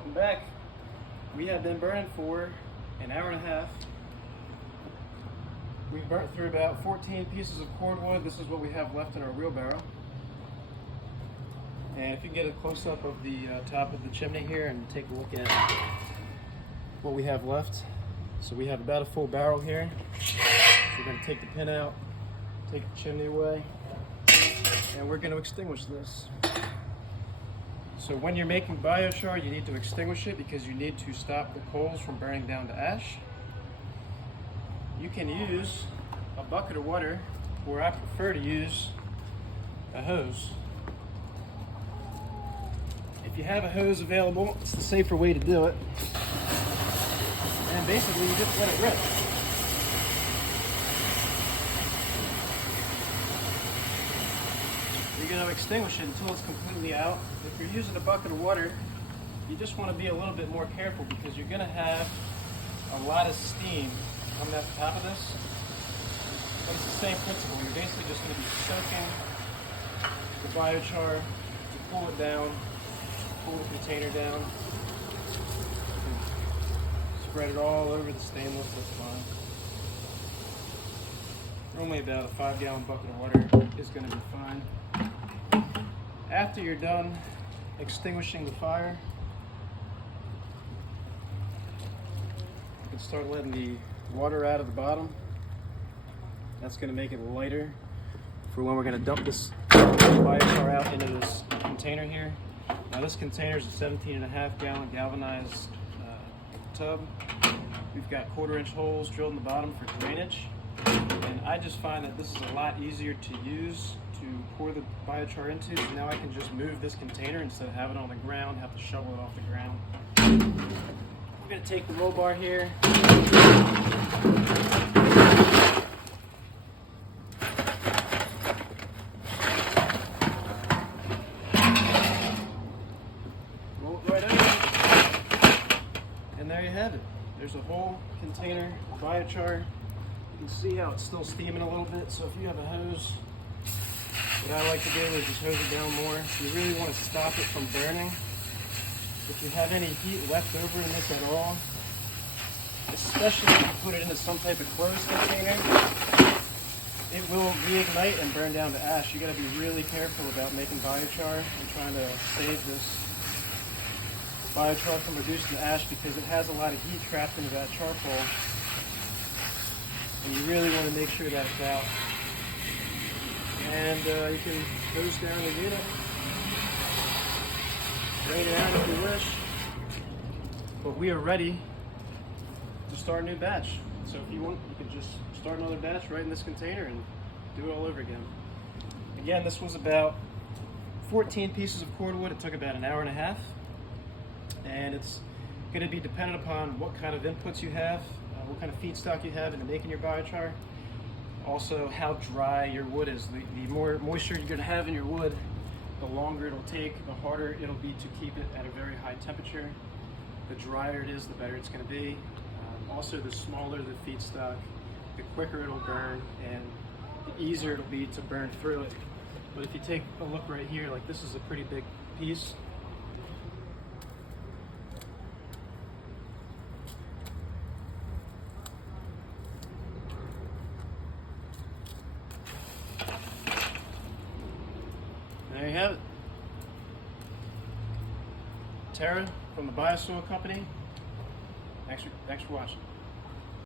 Welcome back. We have been burning for an hour and a half. We've burnt through about 14 pieces of cordwood. This is what we have left in our wheelbarrow. And if you get a close-up of the top of the chimney here and take a look at what we have left. So we have about a full barrel here. So we're going to take the pin out, take the chimney away, and we're going to extinguish this. So when you're making biochar, you need to extinguish it because you need to stop the coals from burning down to ash. You can use a bucket of water, or I prefer to use a hose. If you have a hose available, it's the safer way to do it. And basically you just let it rip. You're going to extinguish it until it's completely out. If you're using a bucket of water, you just want to be a little bit more careful because you're going to have a lot of steam coming out the top of this. But it's the same principle. You're basically just going to be soaking the biochar to pull it down, pull the container down, spread it all over the stainless. That's fine. Normally about a 5-gallon bucket of water is going to be fine. After you're done extinguishing the fire, you can start letting the water out of the bottom. That's going to make it lighter for when we're going to dump this biochar out into this container here. Now this container is a 17.5-gallon galvanized tub. We've got 1/4-inch holes drilled in the bottom for drainage. And I just find that this is a lot easier to use to pour the biochar into. So now I can just move this container instead of having it on the ground, have to shovel it off the ground. I'm going to take the roll bar here. Roll it right over. And there you have it. There's a whole container of biochar. You can see how it's still steaming a little bit, so if you have a hose, what I like to do is just hose it down more. You really want to stop it from burning. If you have any heat left over in this at all, especially if you put it into some type of closed container, it will reignite and burn down to ash. You got to be really careful about making biochar and trying to save this biochar from reducing to ash because it has a lot of heat trapped into that charcoal. And you really want to make sure that it's out. And you can hose down the unit, drain it out if you wish. But we are ready to start a new batch. So if you want, you can just start another batch right in this container and do it all over again. Again, this was about 14 pieces of cordwood. It took about an hour and a half. And it's going to be dependent upon what kind of inputs you have, what kind of feedstock you have into making your biochar. Also, how dry your wood is. The more moisture you're going to have in your wood, the longer it'll take, the harder it'll be to keep it at a very high temperature. The drier it is, the better it's going to be. Also, the smaller the feedstock, the quicker it'll burn, and the easier it'll be to burn through it. But if you take a look right here, like this is a pretty big piece. There you have it. Terra from the Biosoil Company. Thanks for watching.